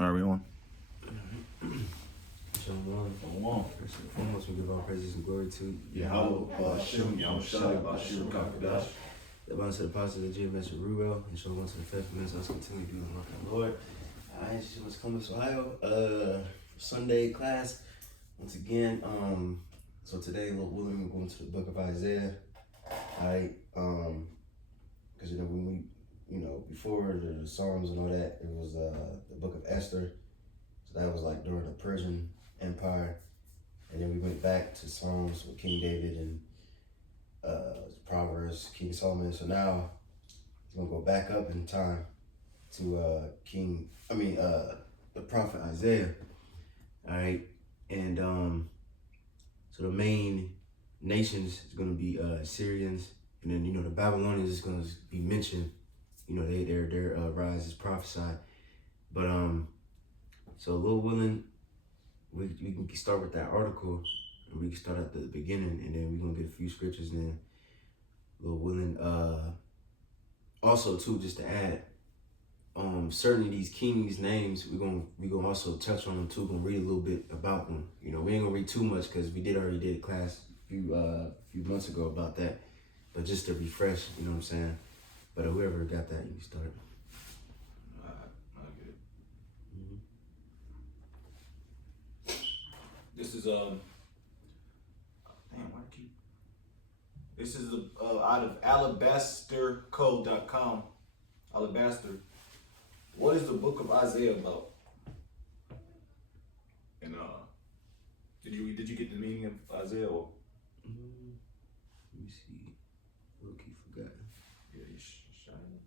Are we on? Shalom. First and foremost, we give all praises and glory to Yahweh, Ba'ashem, Yahushua, Bashir, Kakadash. the abundance of the apostles of J. Messer Ruel, and shalom to the faithful men, us continue to do the work of the Lord. I ain't just Columbus, Ohio. Sunday class. Once again, so today, Lord willing, we're going to the book of Isaiah. Alright, because when we, before the Psalms and all that, it was the book of Esther. So that was like during the Persian Empire. And then we went back to Psalms with King David and Proverbs, King Solomon. So now we're gonna go back up in time to the prophet Isaiah. All right, and so the main nations is gonna be Syrians, and then the Babylonians is gonna be mentioned. Their rise is prophesied, but so Lord willing, we can start with that article, and we can start at the beginning, and then we're gonna get a few scriptures. And then Lord willing, also too, just to add, certain of these kings' names, we're gonna also touch on them too. Gonna read a little bit about them. We ain't gonna read too much because we already did a class a few months ago about that, but just to refresh, you know what I'm saying. But whoever got that, you can start. This is This is out of alabastercode.com. Alabaster. What is the book of Isaiah about? And did you get the meaning of Isaiah? Or? Let me see. Look-y forgot. Yeah, you shining.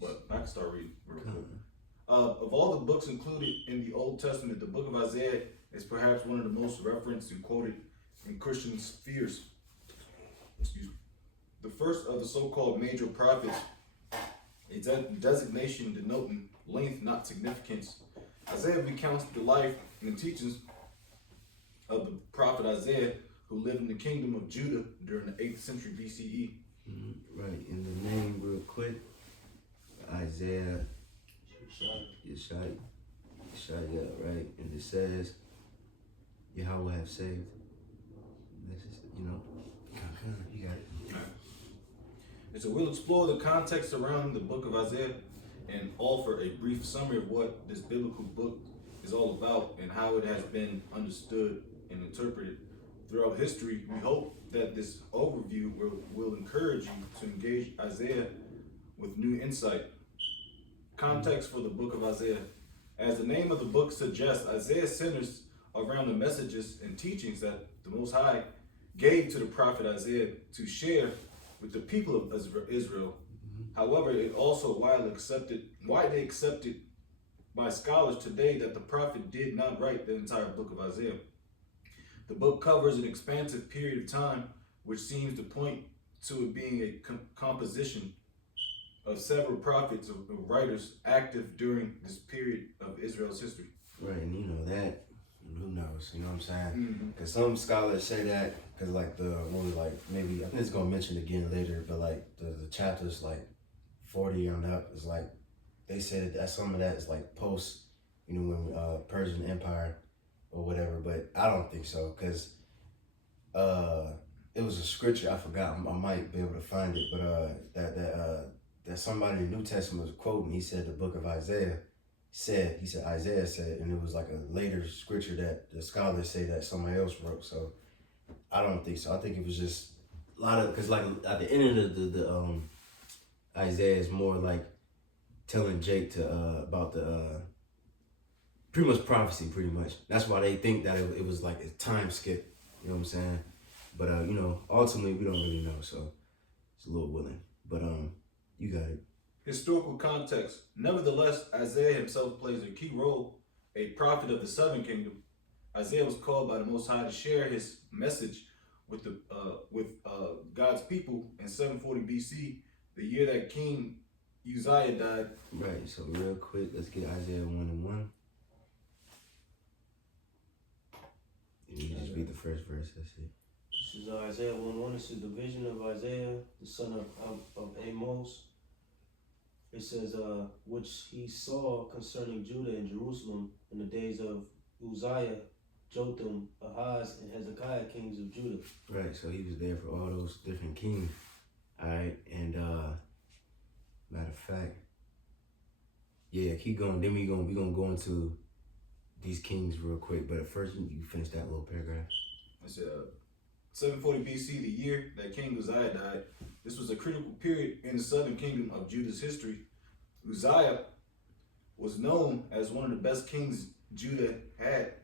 But I can start reading real quick. Of all the books included in the Old Testament, the book of Isaiah is perhaps one of the most referenced and quoted in Christian spheres. Excuse me. The first of the so-called major prophets, a designation denoting length, not significance. Isaiah recounts the life and the teachings of the prophet Isaiah, who lived in the kingdom of Judah during the 8th century BCE. Right, and the name real quick, Isaiah Yeshaya, right? And it says, Yahweh have saved. That's just, you got it. And so we'll explore the context surrounding the book of Isaiah and offer a brief summary of what this biblical book is all about and how it has been understood and interpreted throughout history. We hope that this overview will encourage you to engage Isaiah with new insight. Context for the book of Isaiah. As the name of the book suggests, Isaiah centers around the messages and teachings that the Most High gave to the prophet Isaiah to share with the people of Israel. However, it also widely accepted by scholars today that the prophet did not write the entire book of Isaiah. The book covers an expansive period of time, which seems to point to it being a composition of several prophets or writers active during this period of Israel's history. Right, and that, who knows, you know what I'm saying? Because some scholars say that, because maybe, I think it's going to mention again later, but like the chapters like 40 on up is like, they said that some of that is like post, when Persian Empire or whatever, but I don't think so, because it was a scripture, I forgot, I might be able to find it, but that somebody in the New Testament was quoting, he said the book of Isaiah Isaiah said, and it was like a later scripture that the scholars say that somebody else wrote. So I don't think so. I think it was just a lot of, because like at the end of the Isaiah is more like telling Jake about the pretty much prophecy, pretty much. That's why they think that it was like a time skip. You know what I'm saying? But ultimately we don't really know. So it's a little willing. But you got it. Historical context. Nevertheless, Isaiah himself plays a key role, a prophet of the southern kingdom. Isaiah was called by the Most High to share his message with God's people in 740 BC, the year that King Uzziah died. Right, so real quick, let's get Isaiah 1:1. And you just read the first verse, that's it. This is Isaiah 1:1. This is the vision of Isaiah, the son of Amos. It says, which he saw concerning Judah and Jerusalem in the days of Uzziah, Jotham, Ahaz, and Hezekiah, kings of Judah. Right, so he was there for all those different kings. Alright, and matter of fact, yeah, keep going. Then we gonna go into these kings real quick. But at first, you finish that little paragraph. I said, 740 BC, the year that King Uzziah died. This was a critical period in the southern kingdom of Judah's history. Uzziah was known as one of the best kings Judah had.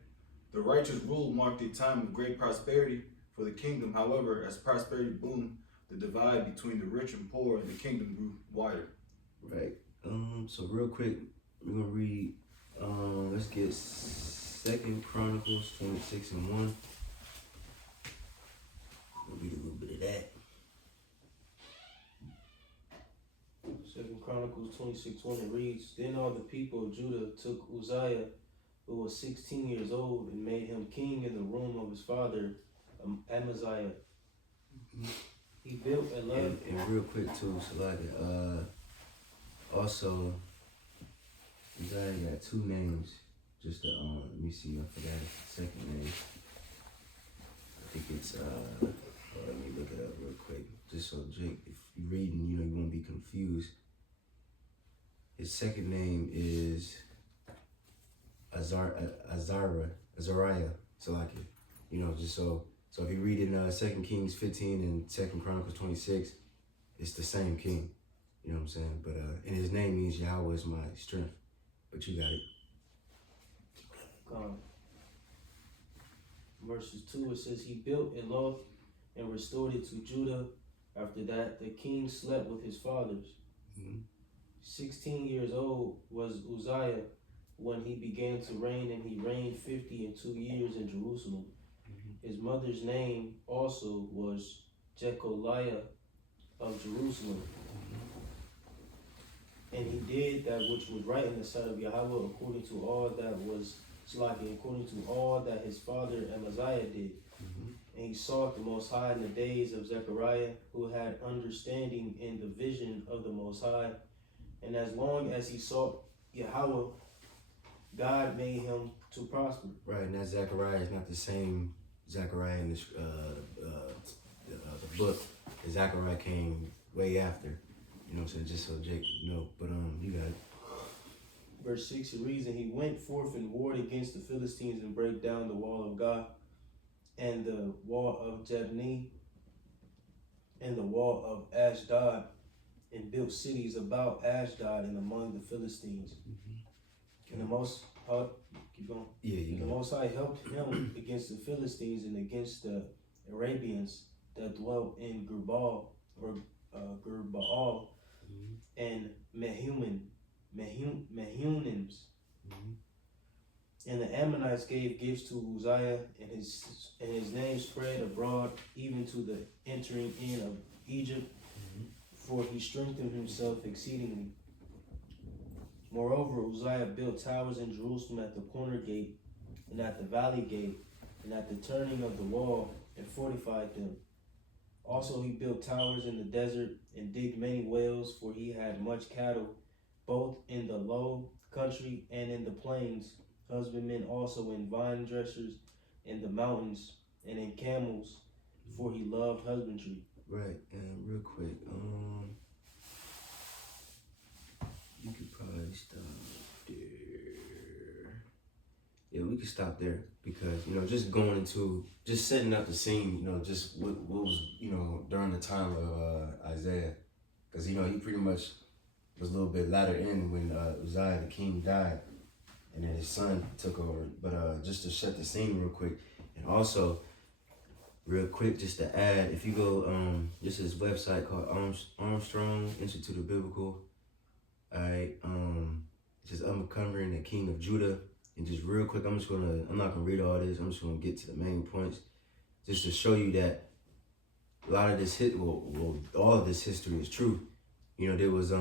The righteous rule marked a time of great prosperity for the kingdom. However, as prosperity boomed, the divide between the rich and poor in the kingdom grew wider. Right. So real quick, we're gonna read. Let's get 2 Chronicles 26:1. We'll read a little bit of that. 2 Chronicles 26:1 reads, Then all the people of Judah took Uzziah, who was 16 years old, and made him king in the room of his father, Amaziah. He built a land. And real quick too, Salaka, also, Uzziah got two names. Just to, let me see, I forgot his second name. I think it's, let me look it up real quick. Just so Jake, if you're reading, you won't be confused. His second name is Azariah, Salaki. Just so if you read in 2 Kings 15 and 2 Chronicles 26, it's the same king. You know what I'm saying? But and his name means Yahweh is my strength. But you got it. Verses 2, it says, He built Eloth and restored it to Judah. After that, the king slept with his fathers. 16 years old was Uzziah when he began to reign, and he reigned 52 years in Jerusalem. His mother's name also was Jecoliah of Jerusalem. And he did that which was right in the sight of Yahweh, according to all that his father Amaziah did. And he sought the Most High in the days of Zechariah, who had understanding in the vision of the Most High. And as long as he sought Yahweh, God made him to prosper. Right, and that Zechariah is not the same Zechariah in the book. The Zechariah came way after. You know what I'm saying? Just so Jake know. But you got it. Verse 6, it reads, And he went forth and warred against the Philistines and brake down the wall of God and the wall of Jabneh and the wall of Ashdod, and built cities about Ashdod and among the Philistines. And the Most keep going. Yeah, you The know. Most High helped him against the Philistines and against the Arabians that dwelt in Gurbaal and Mehunims. And the Ammonites gave gifts to Uzziah, and his name spread abroad even to the entering in of Egypt, for he strengthened himself exceedingly. Moreover, Uzziah built towers in Jerusalem at the corner gate, and at the valley gate, and at the turning of the wall, and fortified them. Also he built towers in the desert, and digged many wells, for he had much cattle, both in the low country and in the plains, husbandmen also in vine dressers in the mountains, and in camels, for he loved husbandry. Right, and real quick, you could probably stop there. Yeah, we could stop there because, just going into, just setting up the scene, just what was, during the time of Isaiah. Because, he pretty much was a little bit latter in when Uzziah, the king, died. And then his son took over. But just to set the scene real quick. And also, real quick, just to add, if you go, this is a website called Armstrong Institute of Biblical. Alright, it's just uncovering the king of Judah. And just real quick, I'm not gonna read all this. I'm just gonna get to the main points, just to show you that a lot of this all of this history is true. There was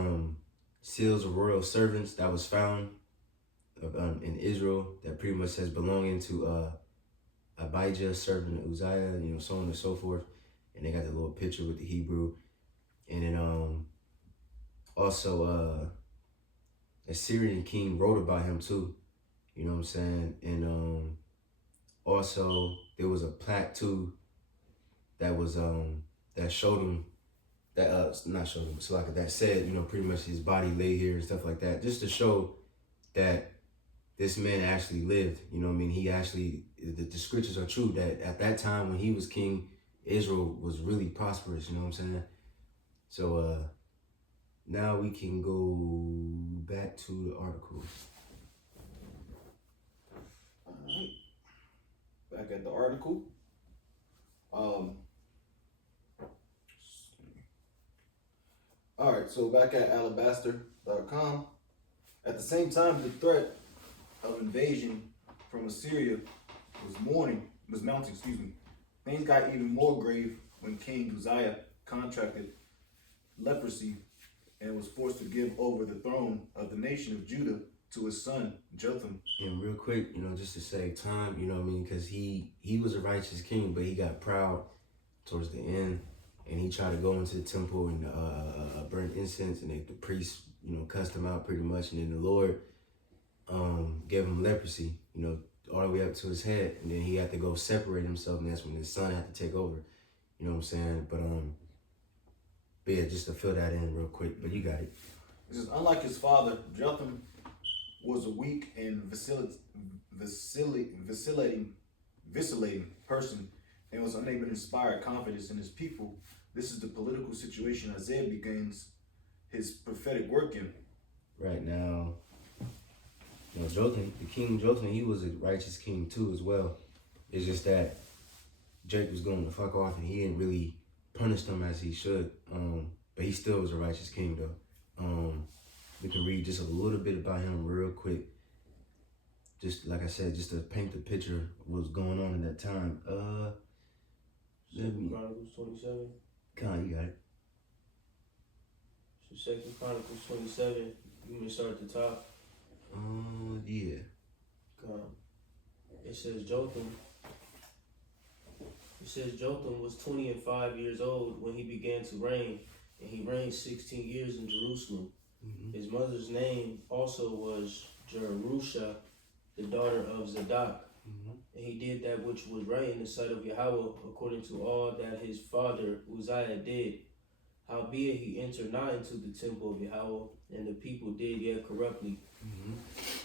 seals of royal servants that was found in Israel that pretty much says belonging to Abijah, servant of Uzziah, so on and so forth. And they got the little picture with the Hebrew, and then also Assyrian king wrote about him too. You know what I'm saying? And also there was a plaque too that was that showed him that not showed him, so like that said, you know, pretty much his body lay here and stuff like that, just to show that this man actually lived. You know what I mean? He actually, the scriptures are true that at that time when he was king, Israel was really prosperous. You know what I'm saying? So now we can go back to the article. Alright. Back at the article. Alright, so back at alabaster.com. At the same time, the threat of invasion from Assyria was mounting, Things got even more grave when King Uzziah contracted leprosy and was forced to give over the throne of the nation of Judah to his son Jotham. And real quick, you know, just to save time, you know what I mean, because he was a righteous king, but he got proud towards the end, and he tried to go into the temple and burn incense, and the priests, you know, cussed him out pretty much, and then the Lord gave him leprosy, you know, all the way up to his head, and then he had to go separate himself, and that's when his son had to take over. You know what I'm saying? But yeah, just to fill that in real quick, but you got it. It says, unlike his father, Jotham was a weak and vacillating person and was unable to inspire confidence in his people. This is the political situation Isaiah begins his prophetic work in. Right now, you know, Jotham, the king Jotham, he was a righteous king too as well. It's just that Jake was going to fuck off and he didn't really punish them as he should. But he still was a righteous king though. We can read just a little bit about him real quick. Just like I said, just to paint the picture of what's going on in that time. Chronicles 27. You got it. So 2 Chronicles 27, you may start at the top. Yeah. It says Jotham was 20 and 5 years old when he began to reign, and he reigned 16 years in Jerusalem. Mm-hmm. His mother's name also was Jerusha, the daughter of Zadok. Mm-hmm. And he did that which was right in the sight of Yahweh, according to all that his father Uzziah did. Howbeit he entered not into the temple of Yahweh, and the people did yet corruptly. Mm-hmm.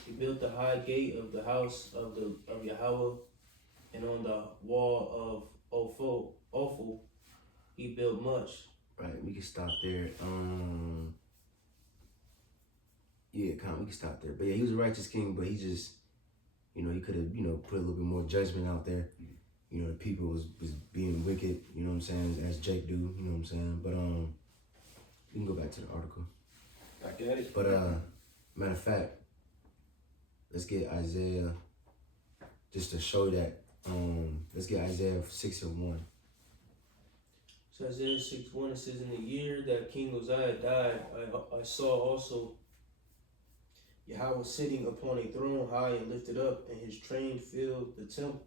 He built the high gate of the house of Yahweh, and on the wall of Ophel he built much. Right, we can stop there. We can stop there. But yeah, he was a righteous king, but he just, you know, he could have, you know, put a little bit more judgment out there. You know, the people was being wicked, you know what I'm saying, as Jake do, you know what I'm saying. But we can go back to the article. Back at it. But matter of fact, let's get Isaiah, just to show that, let's get Isaiah 6:1. So Isaiah 6:1, it says, in the year that King Uzziah died, I saw also Yahweh sitting upon a throne high and lifted up, and his train filled the temple.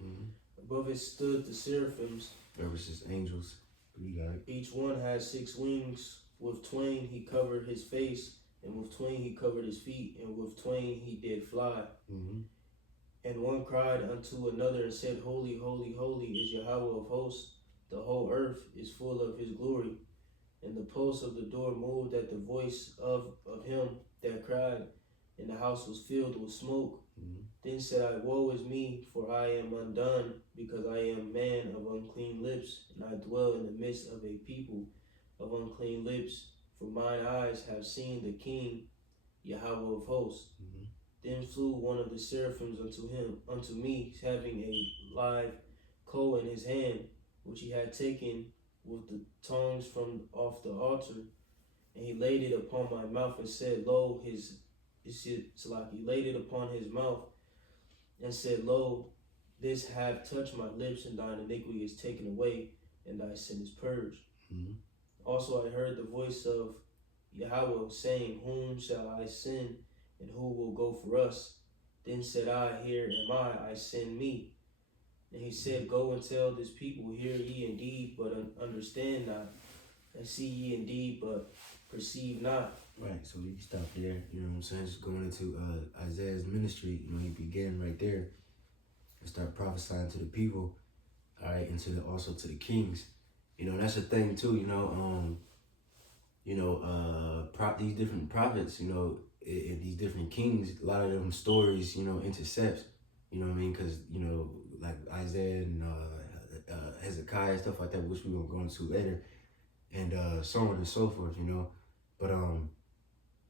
Mm-hmm. Above it stood the seraphims. Versus angels. You got it. Each one had 6 wings. With twain he covered his face, and with twain he covered his feet, and with twain he did fly. Mm-hmm. And one cried unto another and said, Holy, holy, holy is Yahweh of hosts. The whole earth is full of his glory. And the posts of the door moved at the voice of him that cried, and the house was filled with smoke. Mm-hmm. Then said I, Woe is me, for I am undone, because I am man of unclean lips, and I dwell in the midst of a people of unclean lips. For mine eyes have seen the King, Yahweh of hosts. Mm-hmm. Then flew one of the seraphims unto me, having a live coal in his hand, which he had taken with the tongs from off the altar, and he laid it upon my mouth and said, Lo, he laid it upon his mouth and said, Lo, this have touched my lips, and thine iniquity is taken away, and thy sin is purged. Mm-hmm. Also I heard the voice of Yahweh saying, Whom shall I send, and who will go for us? Then said I, Here am I send me. And he said, Go and tell this people, hear ye indeed, but understand not, and see ye indeed, but perceive not. Right, so we can stop there, you know what I'm saying? Just going into Isaiah's ministry, you know, he began right there and start prophesying to the people, all right, and also to the kings. You know, that's the thing too, these different prophets, you know, these different kings, a lot of them stories, you know, intercepts, you know what I mean? Because, you know, like Isaiah and Hezekiah, stuff like that, which we're going to go into later, and so on and so forth, you know. But,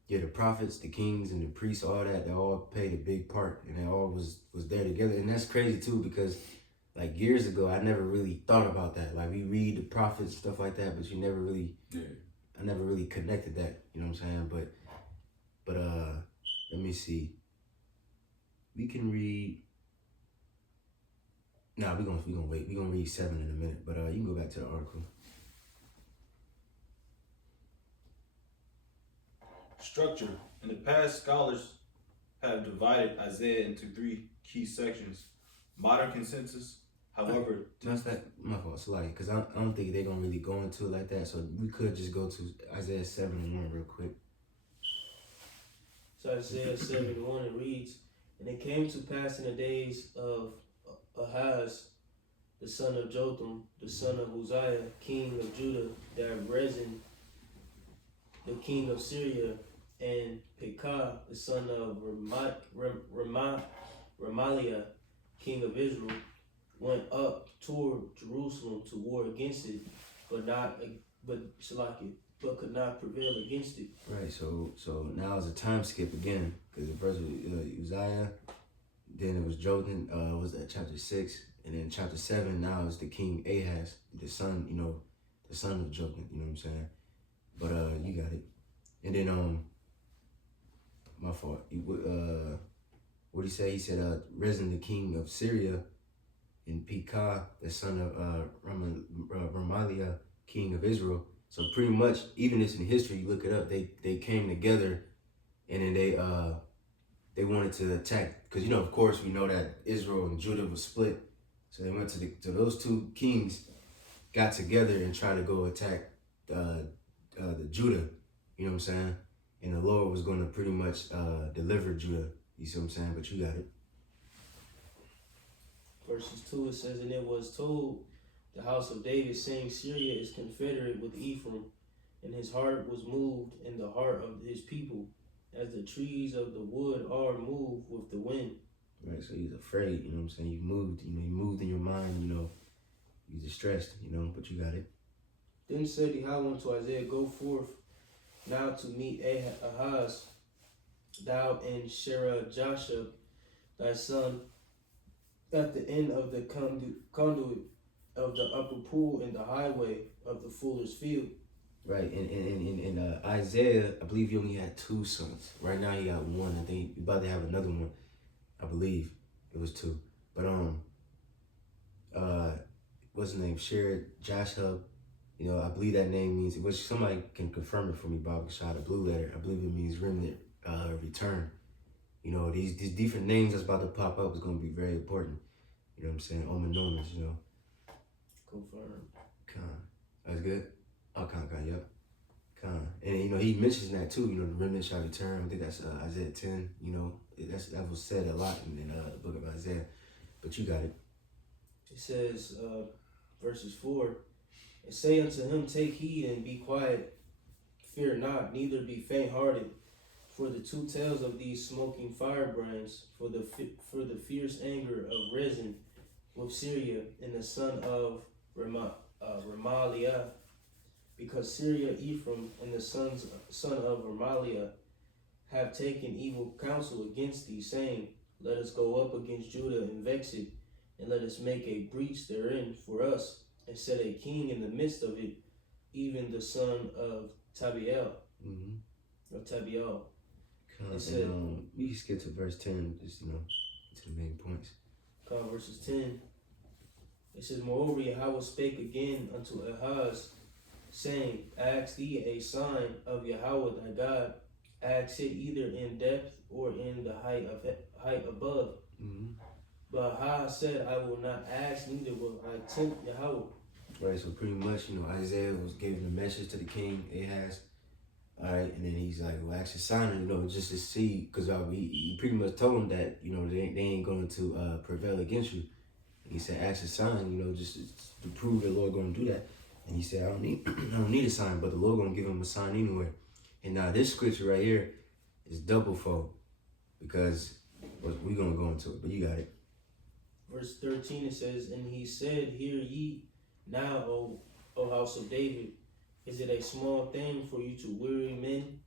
yeah, the prophets, the kings, and the priests, all that, they all played a big part, and they all was there together. And that's crazy, too, because, like, years ago, I never really thought about that. Like, we read the prophets, stuff like that, but I never really connected that, you know what I'm saying? But let me see. We can read, we're gonna wait. We're gonna read 7 in a minute, but you can go back to the article. Structure. In the past, scholars have divided Isaiah into 3 key sections. Modern consensus, however, That's my fault, Salaki, because I don't think they're gonna really go into it like that. So we could just go to Isaiah 7:1 real quick. So Isaiah 7:1, it reads, "And it came to pass in the days of Ahaz, the son of Jotham, the son of Uzziah, king of Judah, that Rezin, the king of Syria, and Pekah, the son of Remaliah, king of Israel, went up toward Jerusalem to war against it, but could not prevail against it." Right. So now it's a time skip again, because the first was Uzziah, then it was Jotham. Was that chapter 6, and then chapter 7. Now it's the king Ahaz, the son of Jotham. You know what I'm saying? But you got it. And then my fault. What he say? He said Rezin, the king of Syria, and Pekah, the son of Remaliah, king of Israel. So pretty much, even this in history, you look it up, they came together, and then they wanted to attack, because, you know, of course, we know that Israel and Judah was split. So they went to those 2 kings, got together and tried to go attack the Judah. You know what I'm saying? And the Lord was going to pretty much deliver Judah. You see what I'm saying? But you got it. Verses 2, it says, "And it was told the house of David, saying, Syria is confederate with Ephraim, and his heart was moved in the heart of his people, as the trees of the wood are moved with the wind." Right, so he's afraid, you know what I'm saying? You moved in your mind, you know, you're distressed, you know, but you got it. Then said Yahweh unto Isaiah, "Go forth now to meet Ahaz, thou and Sherah-Jashub, thy son, at the end of the conduit of the upper pool in the highway of the fuller's field." Right, and Isaiah, I believe he only had 2 sons. Right now he got 1. I think he's about to have another one. I believe it was 2. But what's his name? Sherah-Jashub. You know, I believe that name means, which somebody can confirm it for me, Bob Shot, a blue letter. I believe it means remnant, return. You know, these different names that's about to pop up is going to be very important. You know what I'm saying? Ominomas, you know. Confirmed. Khan. That's good? Oh, Khan, yep. Khan. And, you know, he mentions that too, you know, the remnant shall return. I think that's Isaiah 10, you know. That was said a lot in the book of Isaiah. But you got it. It says, verses 4, "And say unto him, Take heed and be quiet, fear not, neither be faint-hearted, for the 2 tails of these smoking firebrands, for the fierce anger of Rezin with Syria and the son of Remaliah, because Syria, Ephraim, and the son of Remaliah have taken evil counsel against thee, saying, Let us go up against Judah and vex it, and let us make a breach therein for us, and set a king in the midst of it, even the son of Tabiel." Of Tabiel. It said, we can skip to verse 10, just, you know, to the main points. Verses 10. It says, "Moreover, Yahweh spake again unto Ahaz, saying, Ask thee a sign of Yahweh thy God, ask it either in depth or in the height above. But Ahaz said, I will not ask, neither will I tempt Yahweh." Right, so pretty much, you know, Isaiah was giving a message to the king Ahaz. All right, and then he's like, well, ask your son, just to see, because he pretty much told him that, they ain't going to prevail against you. And he said, ask your son, just to prove the Lord going to do that. And he said, I don't need a sign, but the Lord going to give him a sign anyway. And now this scripture right here is double fold, because we're going to go into it, but you got it. Verse 13 it says, and he said, hear ye now, O house of David, is it a small thing for you to weary men,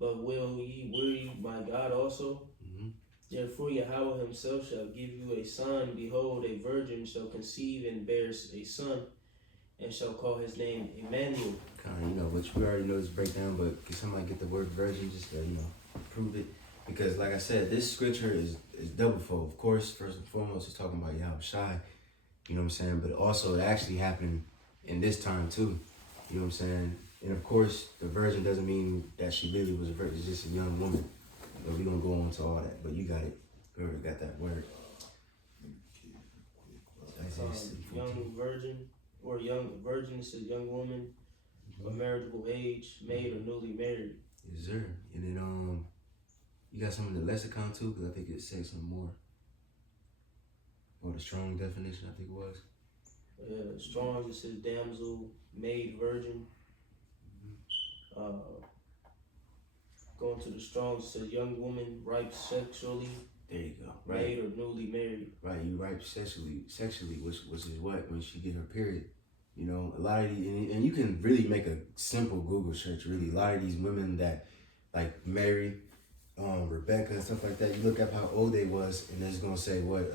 but will ye weary my God also? Mm-hmm. Therefore Yahweh himself shall give you a sign. Behold, a virgin shall conceive and bears a son, and shall call his name Emmanuel. Kind of, which we already know this breakdown, but can somebody get the word virgin just to, prove it? Because like I said, this scripture is double fold. Of course, first and foremost, it's talking about Yahweh Shai, you know what I'm saying? But also it actually happened in this time too, you know what I'm saying? And of course, the virgin doesn't mean that she really was a virgin, it's just a young woman. But we're going to go on to all that, but you got it. You already got that word. Young virgin, or young virgin, it says young woman, a marriageable age, maid or newly married. Yes, sir. And then you got some in the lexicon too, because I think it says some more. Or the strong definition, I think it was. Strong, it says damsel, maid, virgin. Going to the strong, it says young woman, ripe sexually. There you go. Right. Maid or newly married. Right, you ripe sexually, which is what? When she get her period. A lot of these, and you can really make a simple Google search, really. A lot of these women that, like Mary, Rebecca, and stuff like that, you look up how old they was, and it's going to say what,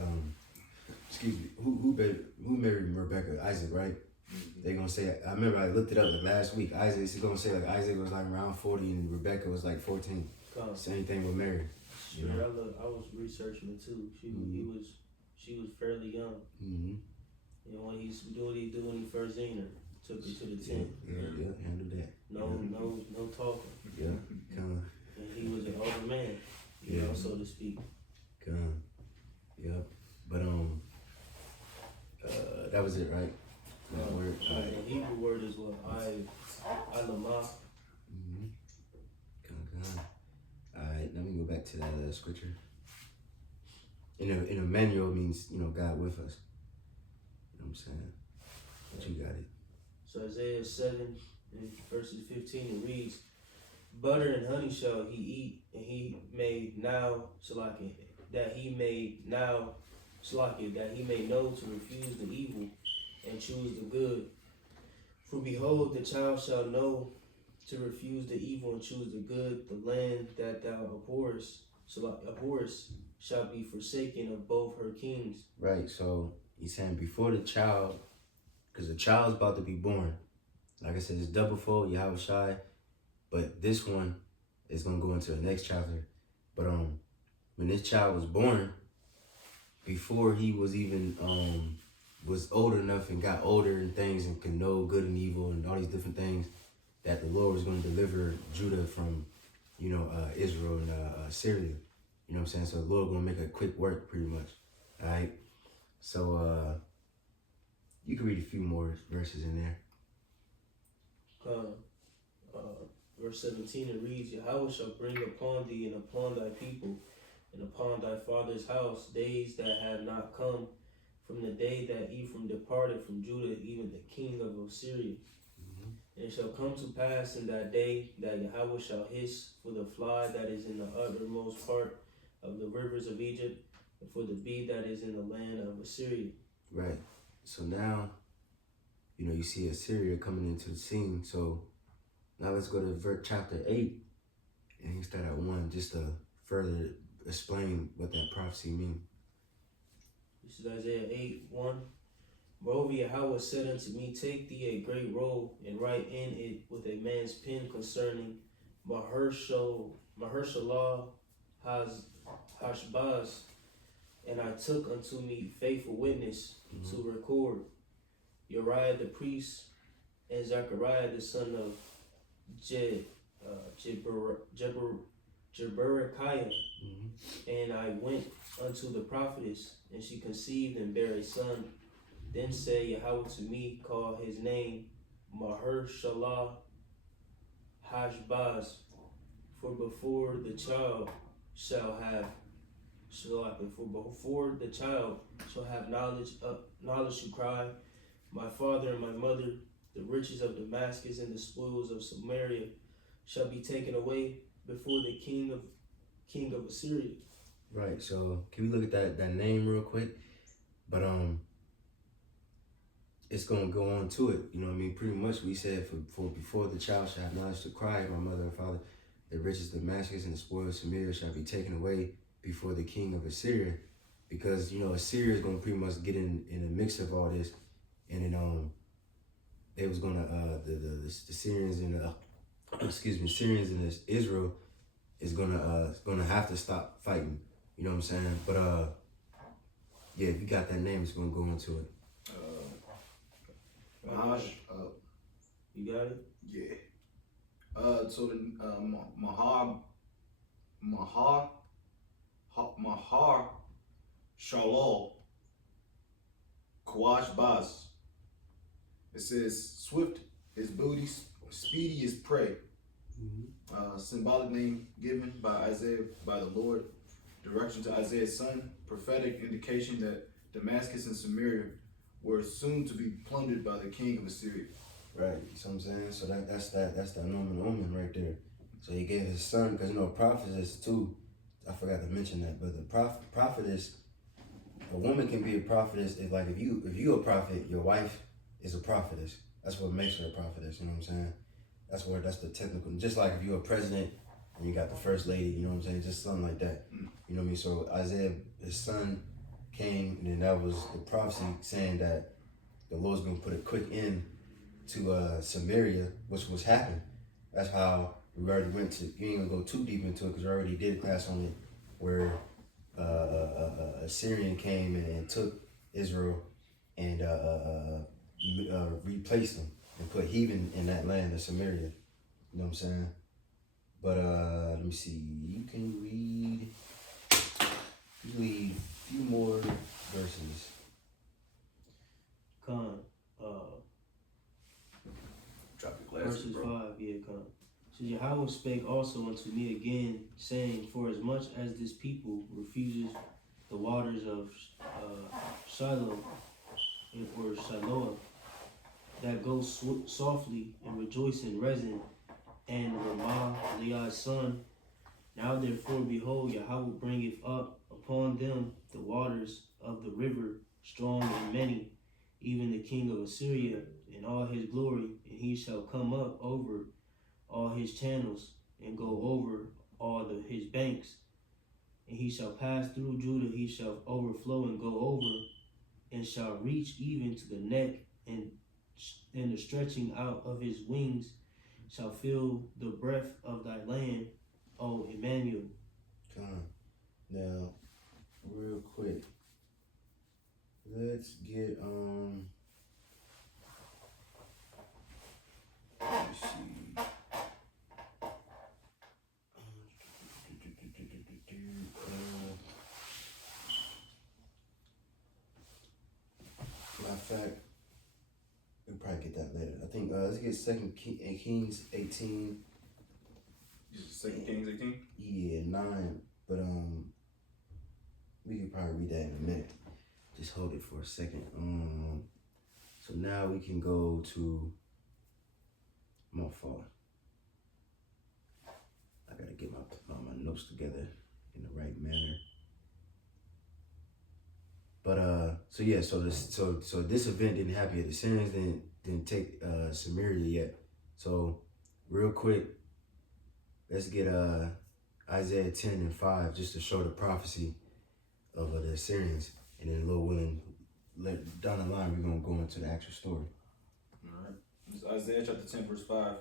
who married Rebecca? Isaac, right? Mm-hmm. They're going to say, I remember I looked it up last week, Isaac, it's going to say Isaac was around 40 and Rebecca was 14. Same thing with Mary. Sure, I was researching it too. She was fairly young. Mm-hmm. When he do what he do when he first seen her, took her to the tent. Yeah, handle that. No talking. Yeah, kind of. And he was an older man, so to speak. Yeah, but that was it, right? That word. The Hebrew word is what I lamah. Mm-hmm. Kind. All right, let me go back to that scripture. In Emmanuel means God with us. You know what I'm saying? But you got it. So Isaiah 7 verses 15 it reads, butter and honey shall he eat, and he may now that he may know to refuse the evil and choose the good. For behold, the child shall know to refuse the evil and choose the good. The land that thou abhorrest shall be forsaken of both her kings. Right, so he's saying before the child, because the child's about to be born. Like I said, it's double fold, Yahweh Shai. But this one is going to go into the next chapter. But when this child was born, before he was even was old enough and got older and things and could know good and evil and all these different things, that the Lord was going to deliver Judah from, Israel and Syria. You know what I'm saying? So the Lord going to make a quick work pretty much. All right? So you can read a few more verses in there. Verse 17 it reads, Yahweh shall bring upon thee and upon thy people and upon thy father's house days that have not come, from the day that Ephraim departed from Judah, even the king of Assyria. Mm-hmm. And it shall come to pass in that day that Yahweh shall hiss for the fly that is in the uttermost part of the rivers of Egypt, and for the bee that is in the land of Assyria. Right. So now, you see Assyria coming into the scene. So now let's go to chapter 8, and you start at 1 just to further explain what that prophecy means. This is Isaiah 8:1. Moreover, Yahweh said unto me, take thee a great roll, and write in it with a man's pen concerning Mahershala Hashbaz. And I took unto me faithful witness to record Uriah the priest and Zechariah the son of Jeberechiah. And I went unto the prophetess, and she conceived and bare a son. Then said Yahweh to me, call his name Mahershala Hashbaz, for before the child shall have for before the child shall have knowledge to cry, my father and my mother, the riches of Damascus and the spoils of Samaria shall be taken away before the king of Assyria. Right. So can we look at that name real quick? But it's gonna go on to it. You know what I mean? Pretty much we said for before the child shall have knowledge to cry, my mother and father, the riches of Damascus and the spoils of Samaria shall be taken away before the king of Assyria. Because, you know, Assyria is gonna pretty much get in a mix of all this. And then they was gonna the Syrians and Syrians and Israel is gonna have to stop fighting. You know what I'm saying? But yeah, if you got that name, it's gonna go into it. Mahaj, You got it? yeah. So the Mahar Shalal Kawash Baz. It says swift is booty, speedy is prey. Symbolic name given by Isaiah by the Lord. Direction to Isaiah's son. Prophetic indication that Damascus and Samaria were soon to be plundered by the king of Assyria. Right, you see what I'm saying? So that's the Norman Omen right there. So he gave his son, because you know, prophetess too, I forgot to mention that, but the prophetess, a woman can be a prophetess if you a prophet, your wife is a prophetess. That's what makes her a prophetess, you know what I'm saying? That's the technical, just like if you're a president and you got the first lady, you know what I'm saying? Just something like that. You know what I mean? So Isaiah, his son, came, and then that was the prophecy saying that the Lord's gonna put a quick end to Samaria, which was happening. That's how we already went to. You ain't gonna go too deep into it because we already did a class on it where a Syrian came and took Israel and replaced them and put heathen in that land of Samaria. You know what I'm saying? But let me see. You can read a few more verses. Drop your glasses, Verses bro. 5, yeah, come. So Yahweh spake also unto me again, saying, for as much as this people refuses the waters of Shiloh, or Shiloah, that go softly and rejoice in Rezin, and Ramah, Leah's son, now therefore, behold, Yahweh bringeth up upon them the waters of the river, strong and many, even the king of Assyria, in all his glory, and he shall come up over all his channels, and go over all his banks. And he shall pass through Judah, he shall overflow and go over, and shall reach even to the neck, and the stretching out of his wings shall fill the breadth of thy land, O Emmanuel. Come on. Now, real quick, let's get let me see. Matter of fact, we'll probably get that later. I think let's get Kings 18. 2 Kings 18. Yeah, 9. But we could probably read that in a minute. Just hold it for a second. So now we can go to my fault. I gotta get my notes together in the right manner. But so yeah, so this event didn't happen yet. The Syrians didn't take Samaria yet. So real quick, let's get Isaiah 10 and 5 just to show the prophecy of the Assyrians, and then Lord willing, down the line we're gonna go into the actual story. All right. It's Isaiah chapter 10 verse 5.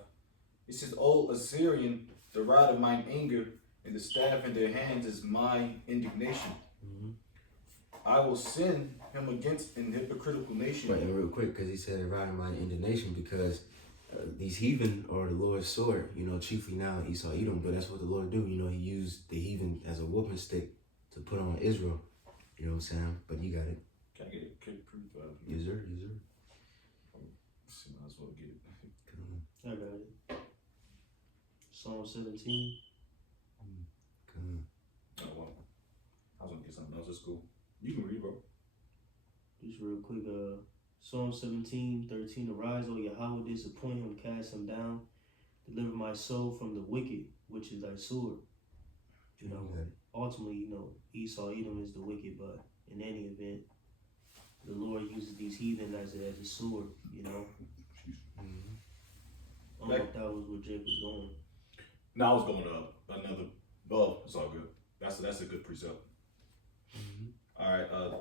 It says, "O Assyrian, the rod of mine anger, and the staff in their hands is my indignation. I will send him against an hypocritical nation." But real quick, because he said around my indignation, because these heathen are the Lord's sword, you know, chiefly now Esau, Edom, but that's what the Lord do. You know, he used the heathen as a whooping stick to put on Israel. You know what I'm saying? But you got it. Can I get it? Proof? Yes, sir. Yes, sir. Might as well get it. I got it. Psalm 17. Oh, well. I was gonna get something else. It's cool. You can read, bro. Just real quick, Psalm 17:13. Arise, O Yahweh, disappoint him, cast him down. Deliver my soul from the wicked, which is thy sword. You know, ultimately, you know, Esau, Edom is the wicked, but in any event, the Lord uses these heathen as a sword, you know. I don't know if that was where Jake was going. No, I was going up another. Well, it's all good. That's a good precept. All right.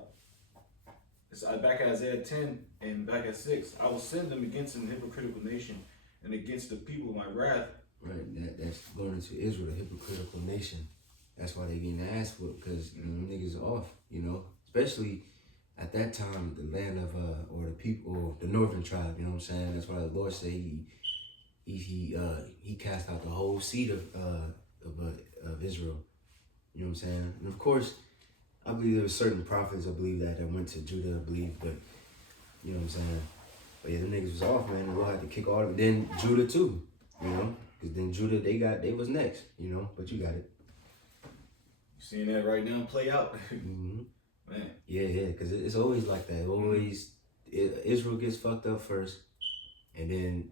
It's back at Isaiah 10 and back at 6. I will send them against an hypocritical nation and against the people of my wrath. Right, that's going into Israel, the hypocritical nation. That's why they getting ass whooped, because you know, them niggas are off, you know. Especially at that time, the land of or the people, or the northern tribe, you know what I'm saying? That's why the Lord said he cast out the whole seed of Israel. You know what I'm saying? And of course, I believe there were certain prophets, I believe that went to Judah, I believe, but you know what I'm saying? But yeah, them niggas was off, man. And we'll have to kick all of it. Then Judah too, you know? Because then Judah, they was next, you know? But you got it. You seeing that right now play out? Man. Yeah, because it's always like that. Israel gets fucked up first, and then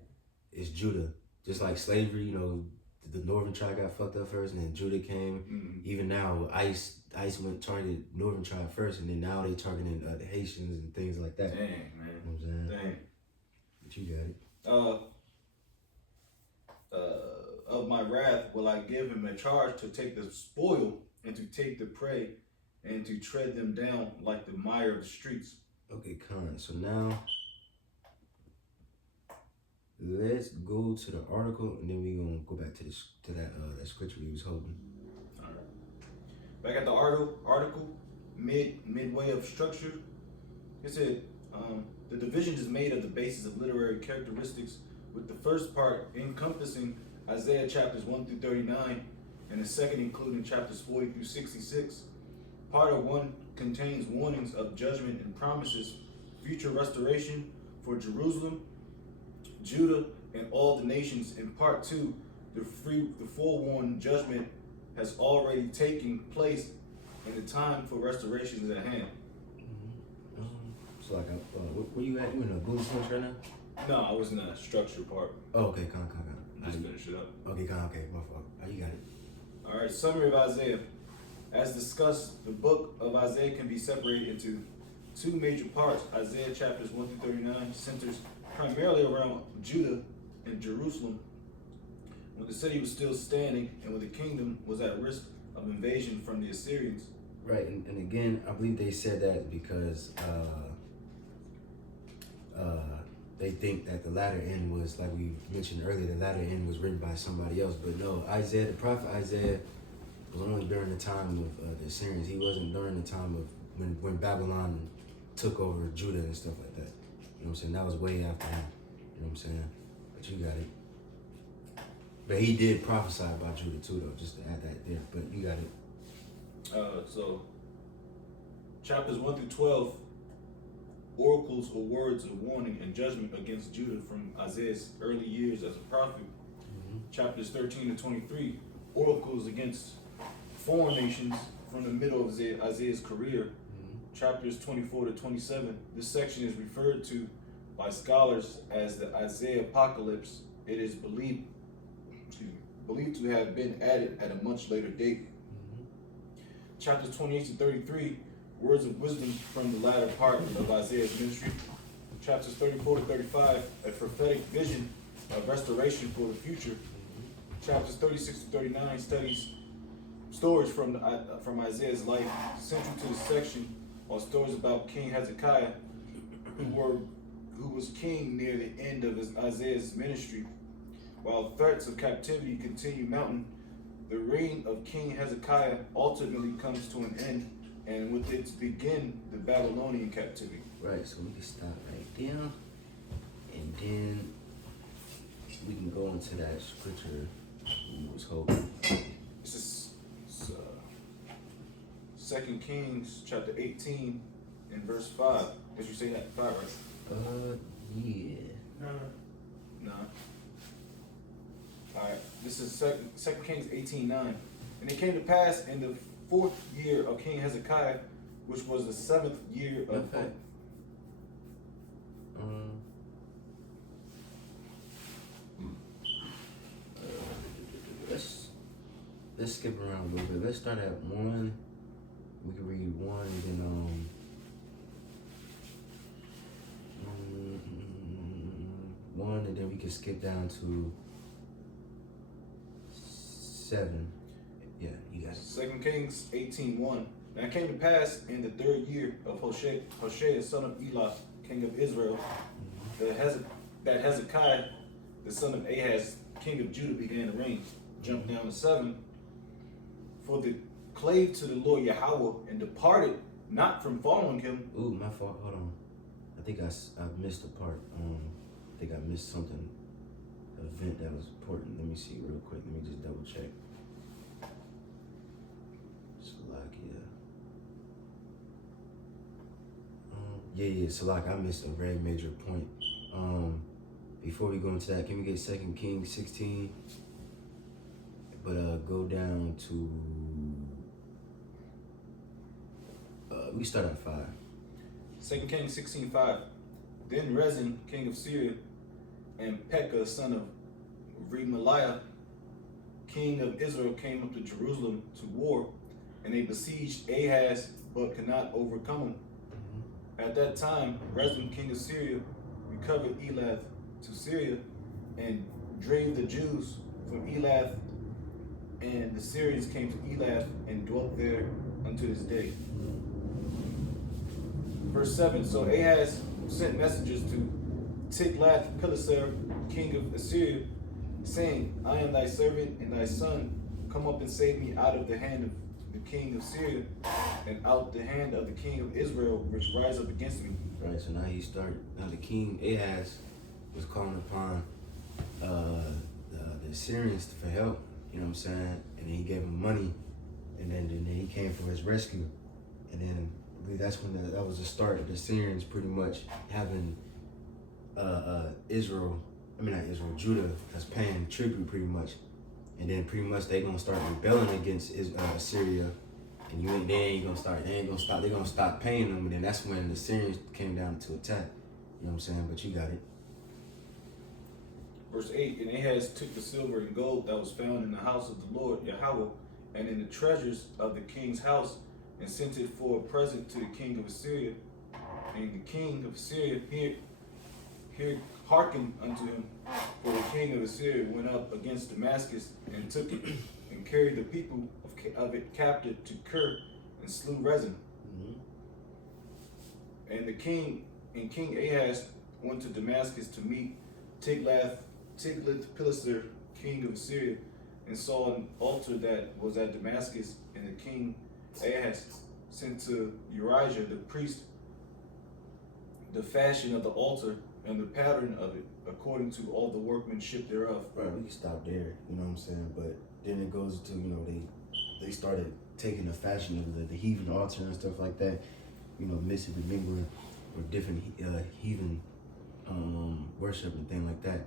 it's Judah. Just like slavery, you know, the northern tribe got fucked up first, and then Judah came. Even now, ICE went targeted northern tribe first, and then now they targeting the Haitians and things like that. Dang, man. You know what I'm saying? Dang. But you got it. Of my wrath will I give him a charge to take the spoil and to take the prey and to tread them down like the mire of the streets. Okay, Khan. So now let's go to the article, and then we're gonna go back to that scripture we was holding. All right. Back at the article, midway of structure, it said the division is made of the basis of literary characteristics, with the first part encompassing Isaiah chapters 1 through 39, and the second including chapters 40 through 66. Part of 1 contains warnings of judgment and promises future restoration for Jerusalem, Judah, and all the nations. In part 2, the forewarned judgment has already taken place, and the time for restoration is at hand. So like, where you at? You in a Google Search right now? No, I was in the structure part. Oh, okay, Khan. Just finish it up. Okay, Khan, okay, my fault. You got it. All right, summary of Isaiah. As discussed, the book of Isaiah can be separated into 2 major parts. Isaiah chapters 1 through 39 centers primarily around Judah and Jerusalem, when the city was still standing and when the kingdom was at risk of invasion from the Assyrians. Right, and again, I believe they said that because they think that the latter end was, like we mentioned earlier, the latter end was written by somebody else. But no, Isaiah, the prophet Isaiah, was only during the time of the Assyrians. He wasn't during the time of when Babylon took over Judah and stuff like that. You know what I'm saying? That was way after him. You know what I'm saying? But you got it. But he did prophesy about Judah too, though, just to add that there. But you got it. So, chapters 1 through 12, oracles or words of warning and judgment against Judah from Isaiah's early years as a prophet. Chapters 13 to 23, oracles against foreign nations from the middle of Isaiah's career. Chapters 24 to 27, this section is referred to by scholars as the Isaiah Apocalypse. It is believed to have been added at a much later date. Chapters 28 to 33, words of wisdom from the latter part of Isaiah's ministry. Chapters 34 to 35, a prophetic vision of restoration for the future. Chapters 36 to 39, stories from Isaiah's life. Central to this section are stories about King Hezekiah, who was king near the end of Isaiah's ministry. While threats of captivity continue mounting, the reign of King Hezekiah ultimately comes to an end, and with its begin the Babylonian captivity. Right, so we can stop right there, and then we can go into that scripture we was holding. This is 2 Kings chapter 18 and verse 5. Did you say that? 5, right? Yeah. No. Alright. This is Second Kings 18:9. And it came to pass in the 4th year of King Hezekiah, which was the 7th year of. Okay. Let's skip around a little bit. Let's start at 1. We can read 1 and then one, and then we can skip down to 7. Yeah, you got it. 2 Kings 18:1. Now it came to pass in the 3rd year of Hoshea, son of Elah, king of Israel, that Hezekiah, the son of Ahaz, king of Judah, began to reign. Jump down to 7. For the clave to the Lord Yahweh and departed not from following him. Ooh, my fault. Hold on. I think I missed a part. I think I missed something. An event that was important. Let me see real quick. Let me just double check. Salakia. Yeah. Salak, I missed a very major point. Before we go into that, can we get 2 Kings 16? But go down to we start at 5. 2 Kings 16:5. Then Rezin, king of Syria, and Pekah, son of Remaliah, king of Israel, came up to Jerusalem to war, and they besieged Ahaz, but could not overcome him. At that time, Rezin, king of Syria, recovered Elath to Syria, and drave the Jews from Elath, and the Syrians came to Elath and dwelt there unto this day. Verse 7. So Ahaz sent messengers to Tiglath-Pileser, king of Assyria, saying, I am thy servant and thy son. Come up and save me out of the hand of the king of Syria and out the hand of the king of Israel, which rise up against me. Right, so now now the king Ahaz was calling upon the Assyrians for help, you know what I'm saying? And then he gave him money, and then he came for his rescue. And then I believe that's when that was the start of the Syrians pretty much having Judah as paying tribute pretty much. And then pretty much they gonna start rebelling against Assyria, and they ain't gonna stop. They're gonna stop paying them, and then that's when the Syrians came down to attack. You know what I'm saying? But you got it. Verse 8. And Ahaz took the silver and gold that was found in the house of the Lord Yahweh and in the treasures of the king's house, and sent it for a present to the king of Assyria. And the king of Assyria here hearkened unto him. For the king of Assyria went up against Damascus and took it, and carried the people of it captive to Kir, and slew Rezin. And King Ahaz went to Damascus to meet Tiglath-Pileser, king of Assyria, and saw an altar that was at Damascus. And the king Ahaz sent to Urijah the priest the fashion of the altar and the pattern of it, according to all the workmanship thereof. Right, we can stop there, you know what I'm saying? But then it goes to, they started taking the fashion of the heathen altar and stuff like that, mixing and mingling with different heathen worship and things like that.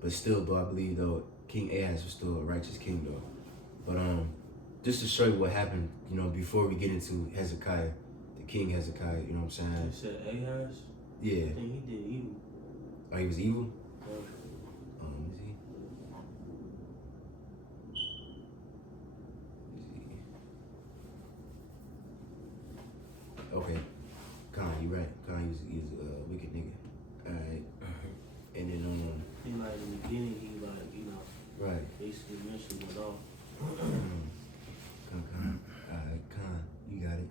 But still, though, I believe, though, King Ahaz was still a righteous king, though. But just to show you what happened, before we get into Hezekiah, the king Hezekiah, you know what I'm saying? You said Ahaz? Yeah. I think he did evil. Oh, he was evil? Yeah. Is he? Okay. Khan, you right. Khan, he's a wicked nigga. Alright. And then, He like in the beginning, he right. basically mentioned it all. Khan. Alright, Khan, you got it.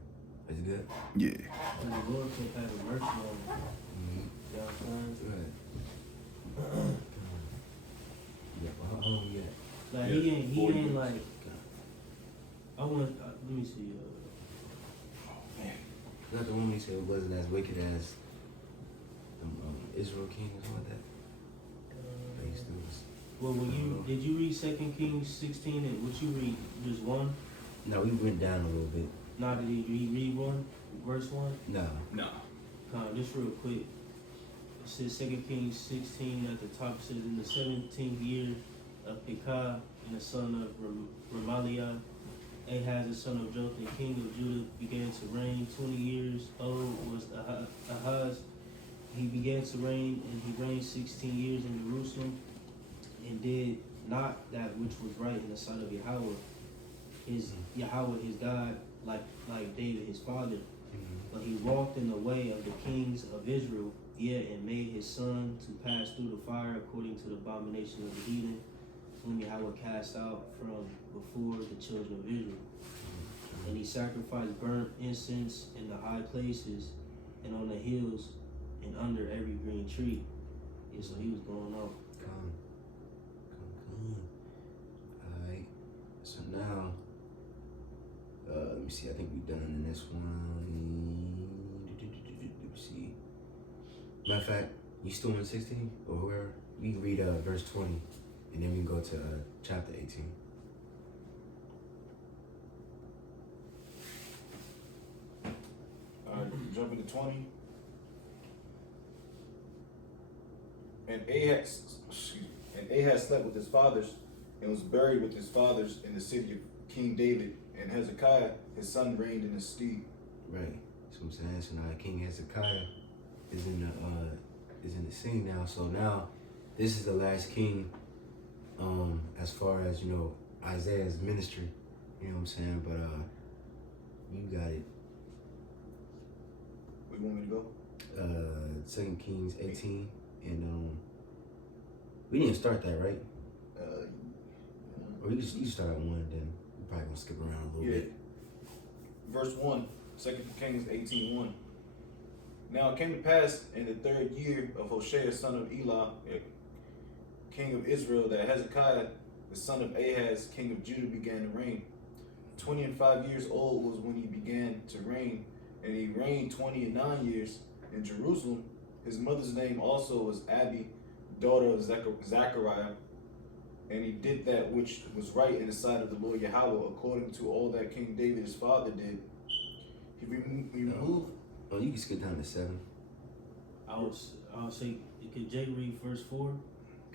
That's good? Yeah. And the Lord kept having mercy on him. Mm-hmm. You know what I'm saying? Right. Yeah, well, how long you got? Like Yeah, he 40 ain't minutes. like. I want. Let me see. Not the one he said wasn't as wicked as Israel king or something like that. But he still was. Well, did you read 2 Kings 16 and what you read? Just one? No, we went down a little bit. Now did you read one? Verse 1? No. No. Just real quick. It says 2 Kings 16 at the top. It says in the 17th year of Pekah, and the son of Remaliah. Ahaz, the son of Jotham, king of Judah, began to reign. 20 years old was Ahaz. He began to reign, and he reigned 16 years in Jerusalem, and did not that which was right in the sight of Yahweh, his God, like David his father. But he walked in the way of the kings of Israel, yet and made his son to pass through the fire according to the abomination of the heathen, whom Yahweh cast out from before the children of Israel. And he sacrificed burnt incense in the high places and on the hills and under every green tree. Yeah, so he was going off. Come. Alright. So now, let me see. I think we're done in this one. Let me see. Matter of fact, you still in 16 or whoever? We can read verse 20, and then we can go to chapter 18. Alright, jumping to 20. And Ahaz slept with his fathers and was buried with his fathers in the city of King David. And Hezekiah, his son, reigned in his stead. Right. That's what I'm saying. So now King Hezekiah is in the scene now. So now this is the last king, as far as, you know, Isaiah's ministry. You know what I'm saying? But you got it. Where you want me to go? 2 Kings 18, and we didn't start that, right? Or you start at 1, then we're probably gonna skip around a little bit. Verse 1, 2 Kings 18:1. Now it came to pass in the 3rd year of Hoshea, son of Elah, king of Israel, that Hezekiah, the son of Ahaz, king of Judah, began to reign. 25 years old was when he began to reign, and he reigned 29 years in Jerusalem. His mother's name also was Abi, daughter of Zechariah, and he did that which was right in the sight of the Lord Yahweh, according to all that King David his father did. He removed. Oh, you can skip down to 7. I would say, could Jay read verse 4?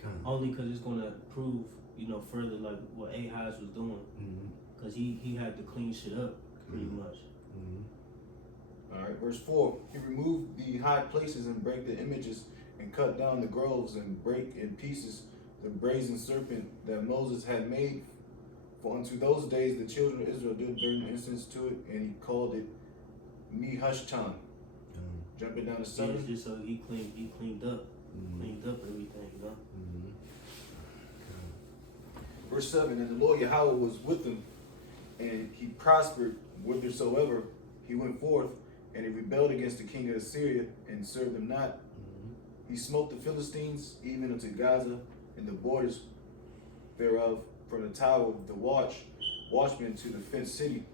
Kind of. Only because it's going to prove, you know, further like what Ahaz was doing. Because he had to clean shit up, pretty much. All right, verse 4. He removed the high places and brake the images and cut down the groves and brake in pieces the brazen serpent that Moses had made. For unto those days the children of Israel did burn incense to it, and he called it Nehushtan. Jumping down to 7. Yeah, just so he cleaned up everything, you know. Verse 7, and the Lord Yahweh was with him, and he prospered whithersoever he went forth, and he rebelled against the king of Assyria, and served him not. He smote the Philistines, even unto Gaza, and the borders thereof, from the tower of the watchman to the fenced city.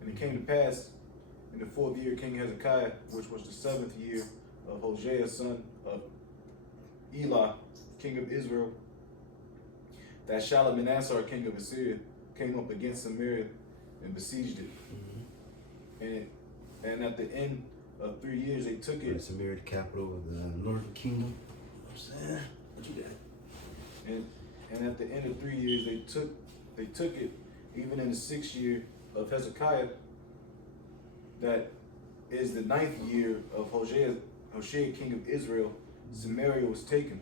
And it came to pass, in the 4th year of King Hezekiah, which was the 7th year of Hoshea, son of Elah, king of Israel, that Shalmaneser, king of Assyria, came up against Samaria and besieged it. And at the end of 3 years, they took it. Samaria, the capital of the northern kingdom. You know what I'm saying? What you got? And at the end of 3 years, they took it. Even in the 6th year of Hezekiah, that is the 9th year of Hoshea, king of Israel, Samaria was taken.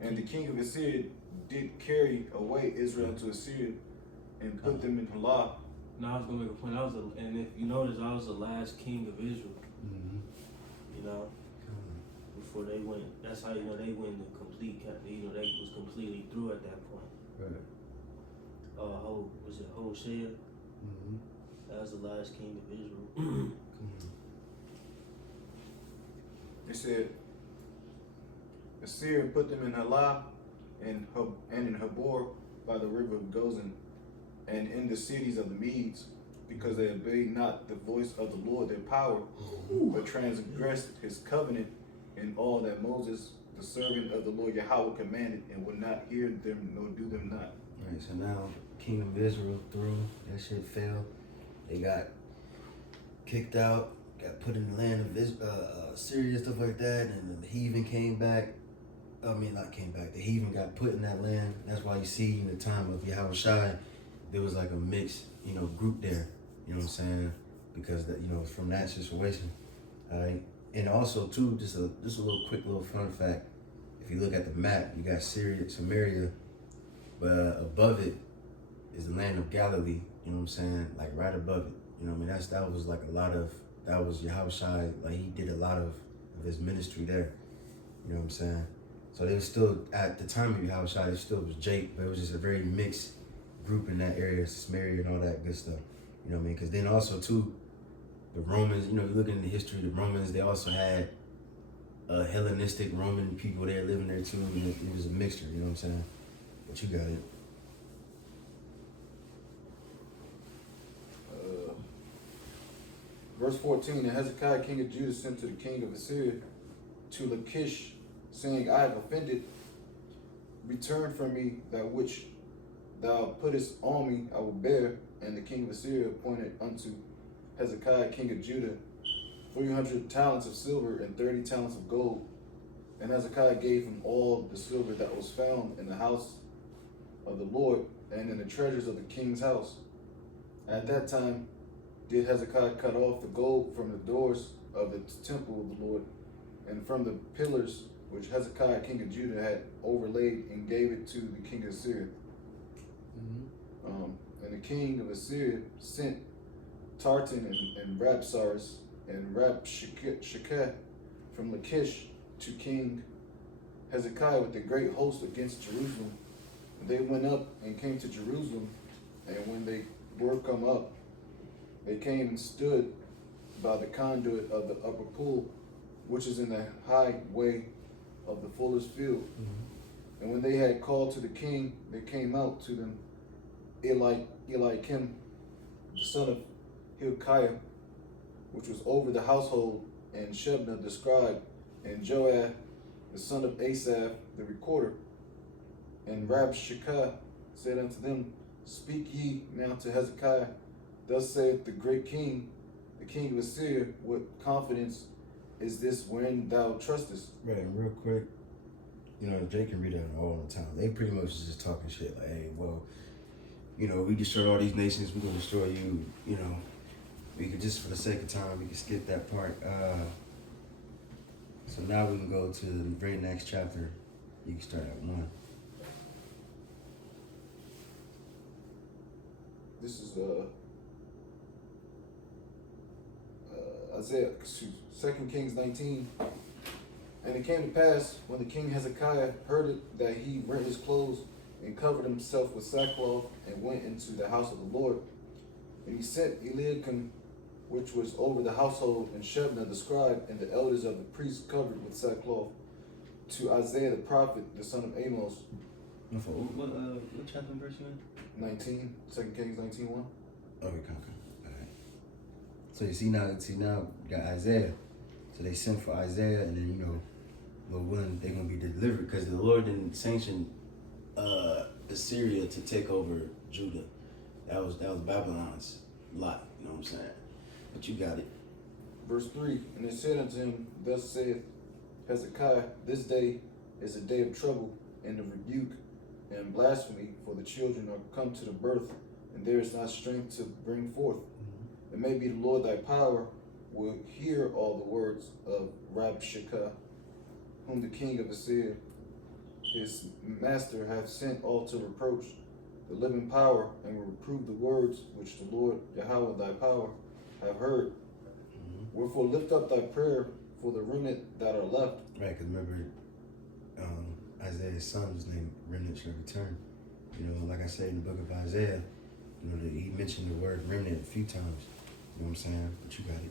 And the king of Assyria did carry away Israel to Assyria and put them in Halah. Now I was gonna make a point. And if you notice, I was the last king of Israel. You know, before they went. That's how you know they went the complete. You know, they was completely through at that point. Right. Was it Hosea? That was the last king of Israel. It said, Assyria put them in Halah and in Habor by the river of Gozan, and in the cities of the Medes, because they obeyed not the voice of the Lord their power, but transgressed his covenant in all that Moses, the servant of the Lord Yahweh, commanded, and would not hear them nor do them not. Right, so now Kingdom of Israel through, that shit failed. They got kicked out, got put in the land of Syria and stuff like that, and then the heathen came back. not came back. He even got put in that land. That's why you see in the time of Yahushua, there was like a mixed, group there. You know what I'm saying? Because from that situation, all right. And also too, just a quick little fun fact. If you look at the map, you got Samaria, but above it is the land of Galilee. You know what I'm saying? Like right above it. You know what I mean? That was Yahushua. Like he did a lot of his ministry there. You know what I'm saying? So they was still, at the time of Yahushua, it still was Jake, but it was just a very mixed group in that area, Samaria and all that good stuff. You know what I mean? Because then also too, the Romans, you looking in the history of the Romans, they also had Hellenistic Roman people there living there too. And it was a mixture, you know what I'm saying? But you got it. Verse 14, and Hezekiah king of Judah sent to the king of Assyria to Lachish, saying, I have offended. Return from me that which thou puttest on me, I will bear. And the king of Assyria appointed unto Hezekiah king of Judah 300 talents of silver and 30 talents of gold. And Hezekiah gave him all the silver that was found in the house of the Lord and in the treasures of the king's house. At that time did Hezekiah cut off the gold from the doors of the temple of the Lord and from the pillars which Hezekiah king of Judah had overlaid, and gave it to the king of Assyria. And the king of Assyria sent Tartan and Rabsaris and Rabshakeh from Lachish to King Hezekiah with a great host against Jerusalem. And they went up and came to Jerusalem, and when they were come up, they came and stood by the conduit of the upper pool, which is in the high way of the fuller's field. And when they had called to the king, there came out to them Eliakim, the son of Hilkiah, which was over the household, and Shebna the scribe, and Joab, the son of Asaph, the recorder. And Rabshakeh said unto them, Speak ye now to Hezekiah, thus saith the great king, the king of Assyria, what confidence is this wherein thou trustest? Right, and real quick, Jake can read that all the time. They pretty much just talking shit like, hey, well, we destroyed all these nations, we're gonna destroy you, we could, just for the sake of time, we can skip that part. So now we can go to the very next chapter. You can start at 1. This is Isaiah, 2 Kings 19. And it came to pass, when the king Hezekiah heard it, that he rent his clothes and covered himself with sackcloth and went into the house of the Lord. And he sent Eliakim, which was over the household, and Shebna the scribe, and the elders of the priests covered with sackcloth, to Isaiah the prophet, the son of Amos. What chapter and verse you in? 19, 2 Kings 19:1. Okay, okay. All right. So you see now you got Isaiah. So they sent for Isaiah, and then Lord willing, they're gonna be delivered because the Lord didn't sanction Assyria to take over Judah. That was Babylon's lot. You know what I'm saying? But you got it. Verse 3, and they said unto him, Thus saith Hezekiah, this day is a day of trouble and of rebuke and blasphemy, for the children are come to the birth, and there is not strength to bring forth. It may be the Lord thy power will hear all the words of Rabshakeh, whom the king of Assyria, his master, hath sent all to reproach the living power, and will reprove the words which the Lord Yahweh thy power have heard. Wherefore lift up thy prayer for the remnant that are left. Right, because remember, Isaiah's son was named Remnant Shall Return. Like I said in the book of Isaiah, he mentioned the word remnant a few times. You know what I'm saying? But you got it.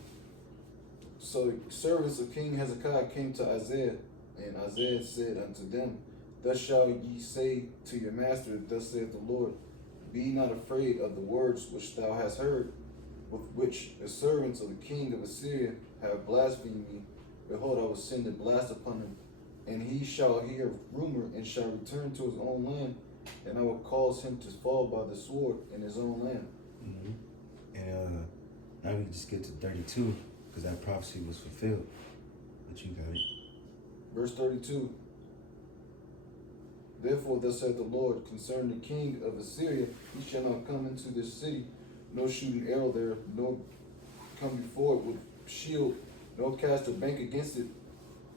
So the servants of King Hezekiah came to Isaiah, and Isaiah said unto them, Thus shall ye say to your master, Thus saith the Lord, Be not afraid of the words which thou hast heard, with which the servants of the king of Assyria have blasphemed me. Behold, I will send a blast upon him, and he shall hear rumor, and shall return to his own land, and I will cause him to fall by the sword in his own land. And now we can just get to 32, because that prophecy was fulfilled. But you got it. Verse 32, Therefore, thus saith the Lord concerning the king of Assyria, he shall not come into this city, nor shoot an arrow there, nor come before it with shield, nor cast a bank against it.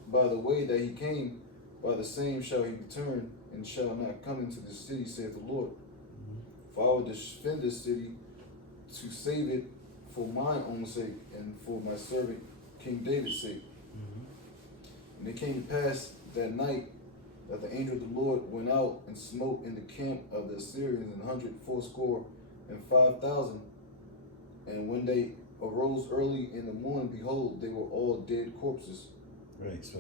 By the way that he came, by the same shall he return, and shall not come into this city, saith the Lord. For I will defend this city to save it for mine own sake, and for my servant King David's sake. And it came to pass that night that the angel of the Lord went out and smote in the camp of the Assyrians 185,000. And when they arose early in the morning, behold, they were all dead corpses. Right, so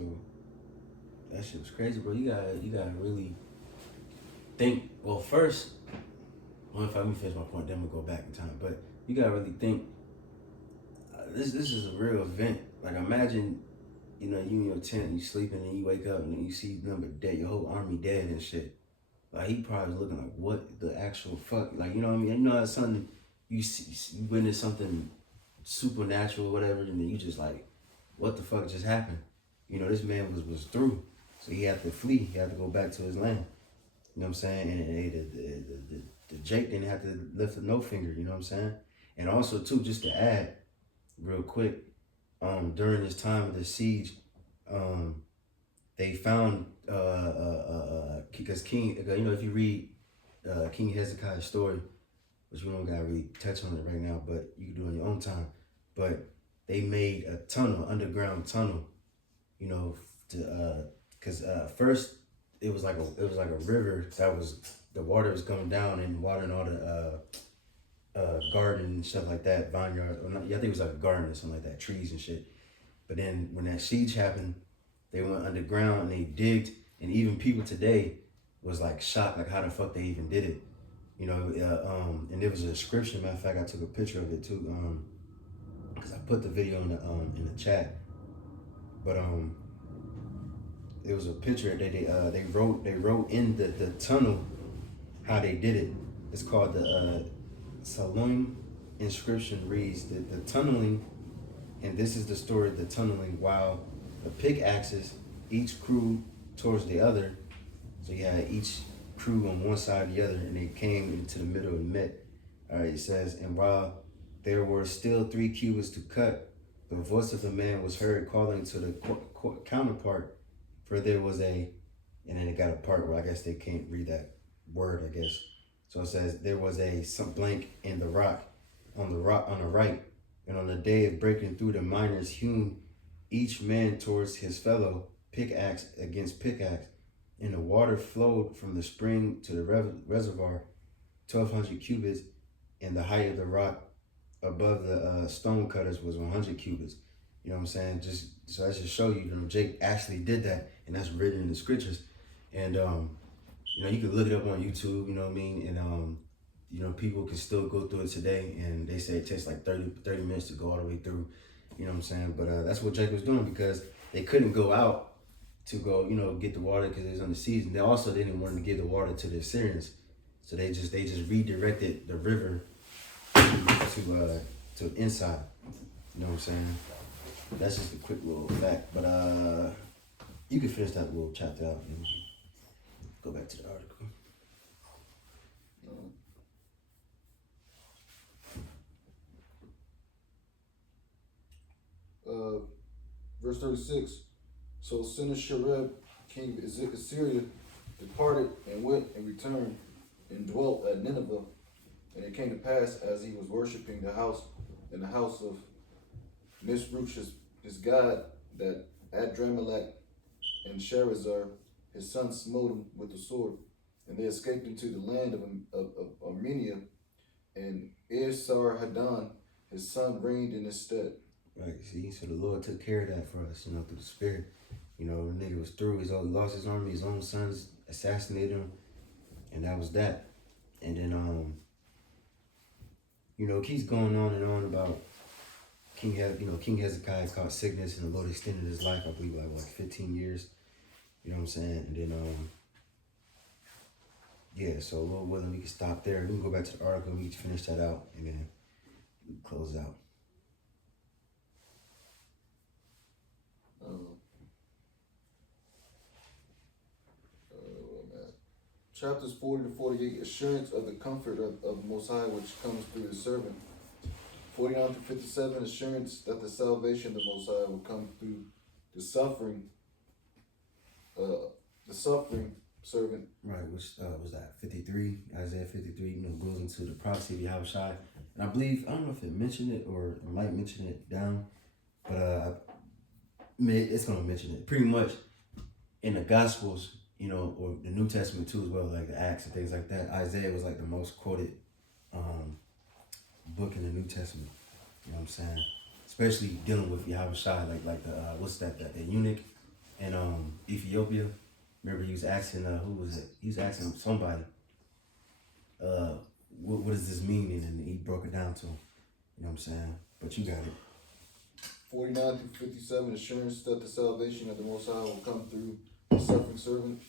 that shit was crazy, bro. You gotta really think. Well, first, if I finish my point, then we'll go back in time. But you gotta really think. This is a real event. Like, imagine, you in your tent, you sleeping, and you wake up and you see number dead, your whole army dead and shit. Like, he probably was looking like, what the actual fuck? Like, you know what I mean? That's something you see, you witness something supernatural or whatever, and then you just like, what the fuck just happened? This man was through, so he had to flee. He had to go back to his land. You know what I'm saying? And the Jake didn't have to lift no finger. You know what I'm saying? And also too, just to add, real quick, during this time of the siege, they found because King, if you read King Hezekiah's story, which we don't gotta really touch on it right now, but you can do it on your own time. But they made a tunnel, underground tunnel. Because first it was like a river that was, the water was coming down and watering all the garden and stuff like that, vineyard, or not, I think it was like a garden or something like that, trees and shit. But then when that siege happened, they went underground and they digged, and even people today was like shocked, like how the fuck they even did it, and there was a description. Matter of fact, I took a picture of it too, because I put the video in the chat. But it was a picture that they wrote in the tunnel how they did it. It's called the Saloim inscription reads the tunneling, and this is the story of the tunneling. While the pickaxes each crew towards the other, so you had each crew on one side or the other, and they came into the middle and met. All right, it says, and while there were still 3 cubits to cut, the voice of the man was heard calling to the counterpart, for there was and then it got a part where I guess they can't read that word, I guess. So it says, there was some blank in the rock on the right, and on the day of breaking through, the miners hewn each man towards his fellow, pickaxe against pickaxe, and the water flowed from the spring to the reservoir, 1,200 cubits, and the height of the rock above the stone cutters was 100 cubits. You know what I'm saying? So that just show you, Jake actually did that, and that's written in the scriptures. And you can look it up on YouTube. You know what I mean? And people can still go through it today, and they say it takes like 30 minutes to go all the way through. You know what I'm saying? But that's what Jake was doing, because they couldn't go out to go, get the water because it was on the season. They also didn't want to give the water to the Assyrians, so they just redirected the river to inside. You know what I'm saying? That's just a quick little fact. But you can finish that little chapter out and go back to the article. Verse 36. So Sennacherib, king of Assyria, departed and went and returned and dwelt at Nineveh. And it came to pass, as he was worshiping in the house of Nisroch, his god, that Adramelech and Sharezer, his son, smote him with the sword. And they escaped into the land of Armenia. And Esarhaddon, his son, reigned in his stead. Right, see, so the Lord took care of that for us, through the Spirit. The nigga was through. He lost his army, his own sons assassinated him, and that was that. And then, it keeps going on and on about King Hezekiah caught sickness, and the Lord extended his life, I believe, like 15 years. You know what I'm saying? And then, so Lord willing, we can stop there. We can go back to the article, we can finish that out, and then close out. Chapters 40 to 48, assurance of the comfort of the Most High, which comes through the servant. 49 to 57, assurance that the salvation of the Most High will come through the suffering servant. Right, which was that 53, Isaiah 53, goes into the prophecy of Yahushua. And I believe, I don't know if it mentioned it or it might mention it down, but it's going to mention it. Pretty much in the Gospels, or the New Testament too as well, like the Acts and things like that, Isaiah was like the most quoted book in the New Testament. You know what I'm saying? Especially dealing with Yahushua, like the, what's that, the eunuch in Ethiopia. Remember, he was asking, who was it? He was asking somebody, what does this mean? And he broke it down to him. You know what I'm saying? But you got it. 49 through 57, assurance that the salvation of the Most High will come through the suffering servant.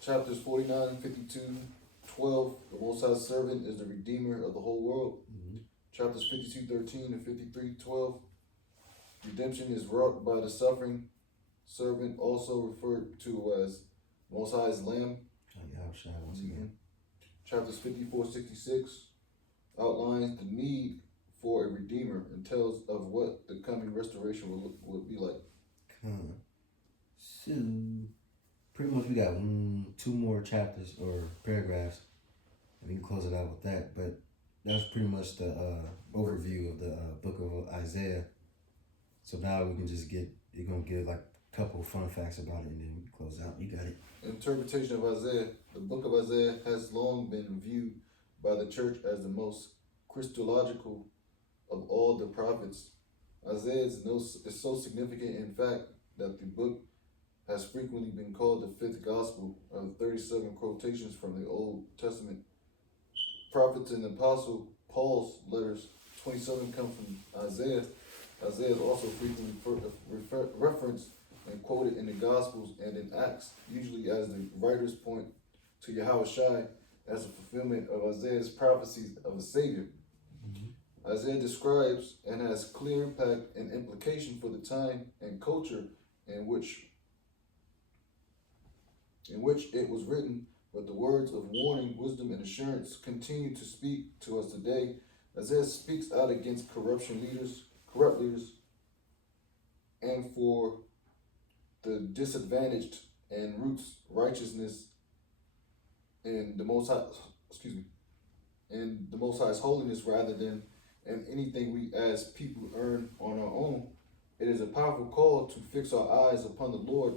Chapters 49, 52, 12, the Most High's servant is the Redeemer of the whole world. Mm-hmm. Chapters 52, 13 and 53, 12, redemption is wrought by the suffering servant, also referred to as Most High's Lamb. Yahushua once again. Chapters 54, 66 outlines the need for a Redeemer and tells of what the coming restoration will be like. So, pretty much we got 2 more chapters or paragraphs, and we can close it out with that. But that's pretty much the overview of the book of Isaiah. So now we can just you're going to give like a couple fun facts about it, and then we can close out. You got it. Interpretation of Isaiah. The book of Isaiah has long been viewed by the church as the most Christological of all the prophets. Isaiah is so significant, in fact, that the book has frequently been called the fifth gospel of 37 quotations from the Old Testament. Prophets and Apostle Paul's letters, 27 come from Isaiah. Isaiah is also frequently referenced and quoted in the Gospels and in Acts, usually as the writers point to Yahushua as a fulfillment of Isaiah's prophecies of a Savior. Mm-hmm. Isaiah describes and has clear impact and implication for the time and culture in which it was written, but the words of warning, wisdom, and assurance continue to speak to us today. Isaiah speaks out against corrupt leaders, and for the disadvantaged, and roots righteousness in the Most High, in the Most High's holiness rather than in anything we as people earn on our own. It is a powerful call to fix our eyes upon the Lord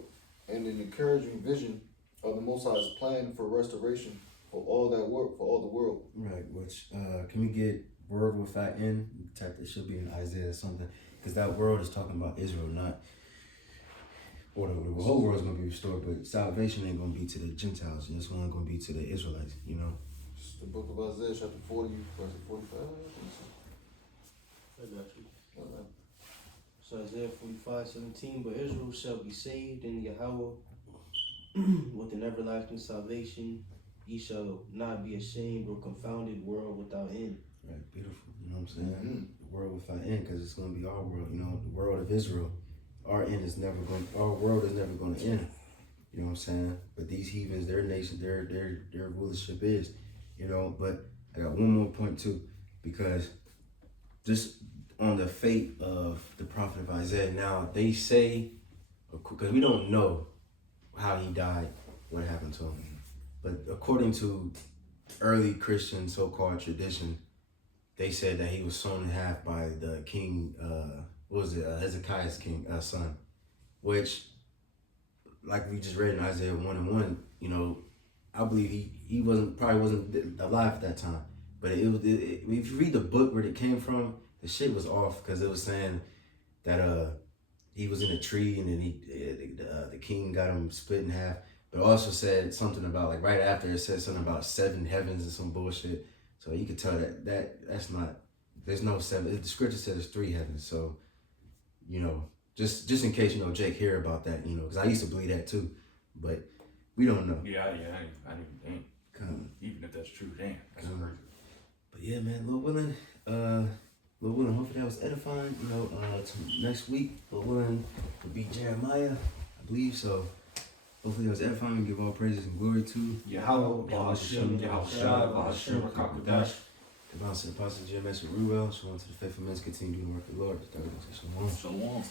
and an encouraging vision of the Most High's plan for restoration for all the world. Right, which can we get word without end? It should be in Isaiah or something, because that world is talking about Israel, not, or the whole world is going to be restored, but salvation ain't going to be to the Gentiles. It's only going to be to the Israelites, It's the book of Isaiah, chapter 40, verse 45. I got you. So Isaiah 45:17, but Israel shall be saved in Yahweh with an everlasting salvation. Ye shall not be ashamed or confounded, world without end. Right, beautiful. You know what I'm saying? Mm-hmm. The world without end, because it's going to be our world. The world of Israel. Our world is never going to end. You know what I'm saying? But these heathens, their nation, their rulership is. But I got one more point too, because just on the fate of the prophet of Isaiah, now they say, because we don't know how he died, what happened to him, but according to early Christian so-called tradition, they said that he was sawn in half by the king, Hezekiah's son, which, like we just read in Isaiah 1:1, I believe he probably wasn't alive at that time. But if you read the book where it came from, the shit was off, because it was saying that he was in a tree and then the king got him split in half. But it also said something about, like right after, it said something about 7 heavens and some bullshit. So you could tell that's not, there's no 7. The scripture says there's 3 heavens. So, just in case, Jake hear about that, because I used to believe that too, but we don't know. Yeah, I didn't even think. Even if that's true, damn, that's crazy. But yeah, man, Lord willing, hopefully that was edifying. Next week, Lord willing, will be Jeremiah, I believe so. Hopefully that was edifying and give all praises and glory to Yahweh, Bahashim, Yahushua, Bahashim, Rakakadash. the bounce to the apostle GMS with Ruel. Shalom to the faithful men, continue doing the work of the Lord. Shalom. Shalom.